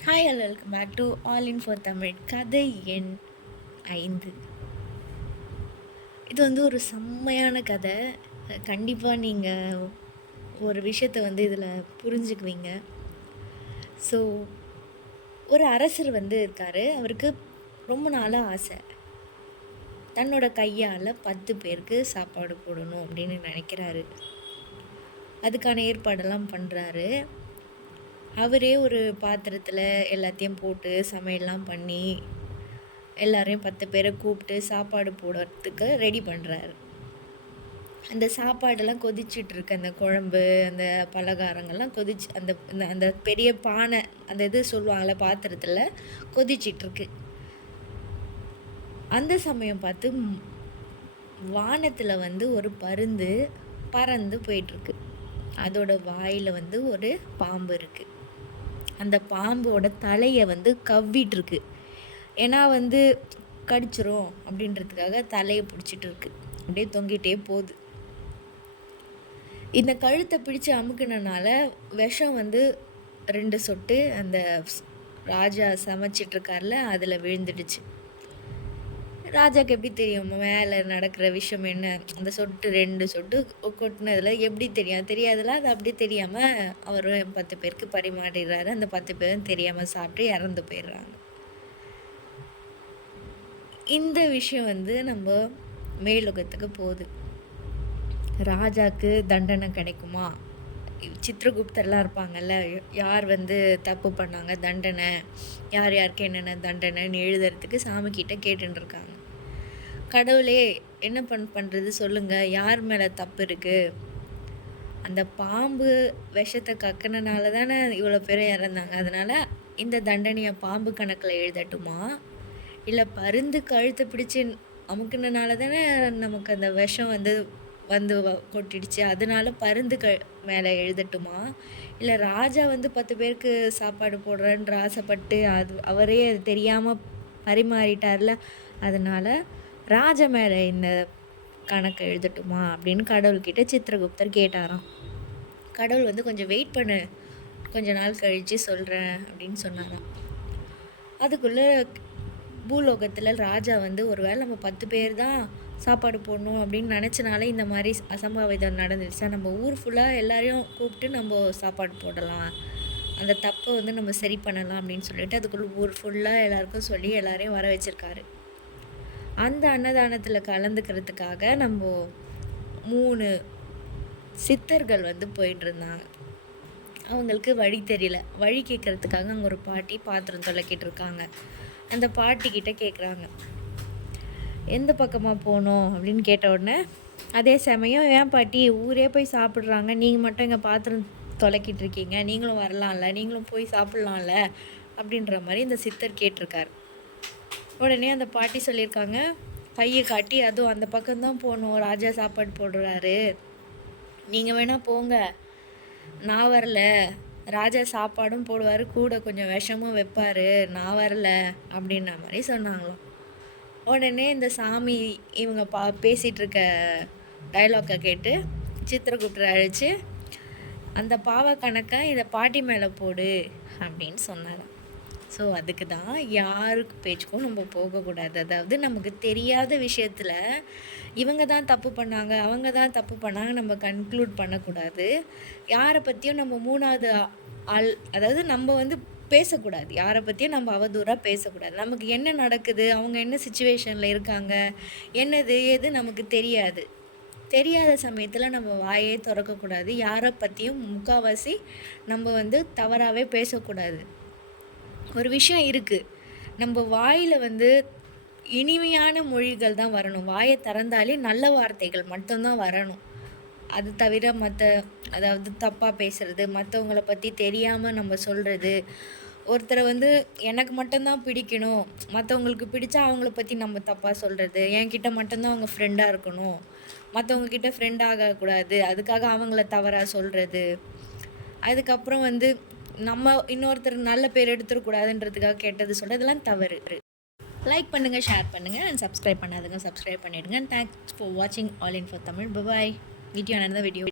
Hi hello welcome back to all in for Tamil. கதை எண் 5. இது ஒரு செம்மையான கதை. கண்டிப்பாக நீங்கள் ஒரு விஷயத்தை இதில் புரிஞ்சுக்குவீங்க. ஸோ ஒரு அரசர் இருக்கார். அவருக்கு ரொம்ப நாளாக ஆசை, தன்னோட கையால் 10 பேருக்கு சாப்பாடு போடணும் அப்படின்னு நினைக்கிறாரு. அதுக்கான ஏற்பாடெல்லாம் பண்ணுறாரு. அவரே ஒரு பாத்திரத்தில் எல்லாத்தையும் போட்டு சமையல்லாம் பண்ணி எல்லாரையும் 10 பேரை கூப்பிட்டு சாப்பாடு போடுறதுக்கு ரெடி பண்ணுறாரு. அந்த சாப்பாடெல்லாம் கொதிச்சிட்ருக்கு. அந்த குழம்பு, அந்த பலகாரங்கள்லாம் கொதிச்சு அந்த அந்த பெரிய பானை, அந்த இது சொல்லுவாங்கள்ல, பாத்திரத்தில் கொதிச்சிட்ருக்கு. அந்த சமயம் பார்த்து வானத்தில் ஒரு பருந்து பறந்து போயிட்டுருக்கு. அதோட வாயில் ஒரு பாம்பு இருக்குது. அந்த பாம்போட தலையை கவ்விட்டுருக்கு. ஏன்னா கடிச்சிரும் அப்படின்றதுக்காக தலையை பிடிச்சிட்டு இருக்கு. அப்படியே தொங்கிட்டே போகுது. இந்த கழுத்தை பிடிச்சி அமுக்கினால விஷம் 2 சொட்டு அந்த ராஜா சமைச்சிட்ருக்கார்ல அதில் விழுந்துடுச்சு. ராஜாவுக்கு எப்படி தெரியும் மேலே நடக்கிற விஷயம் என்ன? அந்த சொட்டு 2 சொட்டு கொட்டினதில் எப்படி தெரியும்? தெரியாதுல. அது அப்படி தெரியாமல் அவர் 10 பேருக்கு பரிமாறிடுறாரு. அந்த 10 பேரும் தெரியாமல் சாப்பிட்டு இறந்து போயிடுறாங்க. இந்த விஷயம் நம்ம மேலுகத்துக்கு போகுது. ராஜாவுக்கு தண்டனை கிடைக்குமா? சித்திரகுப்தர்லாம் இருப்பாங்கல்ல, யார் தப்பு பண்ணாங்க, தண்டனை யார் யாருக்கு என்னென்ன தண்டனைன்னு எழுதுறதுக்கு சாமிக்கிட்ட கேட்டுருக்காங்க. கடவுளே என்ன பண்ணுறது சொல்லுங்கள், யார் மேலே தப்பு இருக்குது? அந்த பாம்பு விஷத்தை கக்கினால தானே இவ்வளோ பேர் இறந்தாங்க. அதனால் இந்த தண்டனையை பாம்பு கணக்கில் எழுதட்டுமா, இல்லை பருந்து கழுத்தை பிடிச்சி அமுக்கினால தானே நமக்கு அந்த விஷம் வந்து கொட்டிடுச்சு, அதனால பருந்து மேலே எழுதட்டுமா, இல்லை ராஜா 10 பேருக்கு சாப்பாடு போடுறேன்ற ஆசைப்பட்டு அவரே அது தெரியாமல் பரிமாறிட்டார்ல, அதனால் ராஜா மேலே இந்த கணக்கு எழுதட்டுமா அப்படின்னு கடவுள்கிட்ட சித்திரகுப்தர் கேட்டாராம். கடவுள் கொஞ்சம் வெயிட் பண்ணு, கொஞ்ச நாள் கழித்து சொல்கிறேன் அப்படின்னு சொன்னாராம். அதுக்குள்ளே பூலோகத்தில் ராஜா ஒரு வேளை நம்ம 10 பேர் தான் சாப்பாடு போடணும் அப்படின்னு நினச்சனால இந்த மாதிரி அசம்பாவிதம் நடந்துருச்சா, நம்ம ஊர் ஃபுல்லாக எல்லாரையும் கூப்பிட்டு நம்ம சாப்பாடு போடலாம், அந்த தப்பை நம்ம சரி பண்ணலாம் அப்படின்னு சொல்லிட்டு அதுக்குள்ளே ஊர் ஃபுல்லாக எல்லாருக்கும் சொல்லி எல்லாரையும் வர வச்சுருக்காரு. அந்த அன்னதானத்தில் கலந்துக்கிறதுக்காக நம்ம 3 சித்தர்கள் போயிட்டு இருந்தாங்க. அவங்களுக்கு வழி தெரியல. வழி கேட்குறதுக்காக அங்கே ஒரு பாட்டி பாத்திரம் தொலைக்கிட்டு இருக்காங்க. அந்த பாட்டிக்கிட்ட கேட்குறாங்க, எந்த பக்கமாக போகணும் அப்படின்னு கேட்ட உடனே, அதே சமயம் ஏன் பாட்டி ஊரே போய் சாப்பிட்றாங்க, நீங்கள் மட்டும் இங்கே பாத்திரம் தொலைக்கிட்டு இருக்கீங்க, நீங்களும் வரலாம்ல, நீங்களும் போய் சாப்பிட்லாம்ல அப்படின்ற மாதிரி இந்த சித்தர் கேட்டிருக்காரு. உடனே அந்த பாட்டி சொல்லியிருக்காங்க, கையை காட்டி, அதுவும் அந்த பக்கம்தான் போகணும், ராஜா சாப்பாடு போடுறாரு, நீங்கள் வேணால் போங்க, நான் வரல, ராஜா சாப்பாடும் போடுவார், கூட கொஞ்சம் விஷமும் வைப்பார், நான் வரல அப்படின்ற மாதிரி சொன்னாங்களாம். உடனே இந்த சாமி இவங்க பேசிகிட்டு இருக்க டைலாக்கை கேட்டு சித்திரகுப்தரை அழைச்சி, அந்த பாவ கணக்கை இதை பாட்டி மேலே போடு அப்படின்னு சொன்னாராம். ஸோ அதுக்கு தான் யாருக்கு பேச்சுக்கும் நம்ம போகக்கூடாது. அதாவது நமக்கு தெரியாத விஷயத்தில் இவங்க தான் தப்பு பண்ணாங்க, அவங்க தான் தப்பு பண்ணாங்க நம்ம கன்க்ளூட் பண்ணக்கூடாது. யாரை பற்றியும் நம்ம 3வது ஆள், அதாவது நம்ம பேசக்கூடாது. யாரை பற்றியும் நம்ம அவதூறாக பேசக்கூடாது. நமக்கு என்ன நடக்குது, அவங்க என்ன சுச்சுவேஷனில் இருக்காங்க, என்னது ஏது நமக்கு தெரியாது. தெரியாத சமயத்தில் நம்ம வாயே திறக்கக்கூடாது. யாரை பற்றியும் முக்கால்வாசி நம்ம தவறாகவே பேசக்கூடாது. ஒரு விஷயம் இருக்குது, நம்ம வாயில் இனிமையான மொழிகள் தான் வரணும். வாயை திறந்தாலே நல்ல வார்த்தைகள் மட்டும்தான் வரணும். அது தவிர அதாவது தப்பாக பேசுகிறது, மற்றவங்கள பற்றி தெரியாமல் நம்ம சொல்கிறது, ஒருத்தரை எனக்கு மட்டும்தான் பிடிக்கணும், மற்றவங்களுக்கு பிடிச்சா அவங்கள பற்றி நம்ம தப்பாக சொல்கிறது, என்கிட்ட மட்டும்தான் அவங்க ஃப்ரெண்டாக இருக்கணும், மற்றவங்கக்கிட்ட ஃப்ரெண்ட் ஆகக்கூடாது, அதுக்காக அவங்கள தவறாக சொல்கிறது, அதுக்கப்புறம் நம்ம இன்னொருத்தர் நல்ல பேர் எடுத்துடக்கூடாதுன்றதுக்காக கேட்டது சொல்கிறது, இதெல்லாம் தவறு. லைக் பண்ணுங்கள், ஷேர் பண்ணுங்கள், அண்ட் சப்ஸ்கிரைப் பண்ணாதுங்க சப்ஸ்கிரைப் பண்ணிவிடுங்க. தேங்க்ஸ் ஃபார் வாட்சிங் all in for Tamil. Bye. Meet you another video.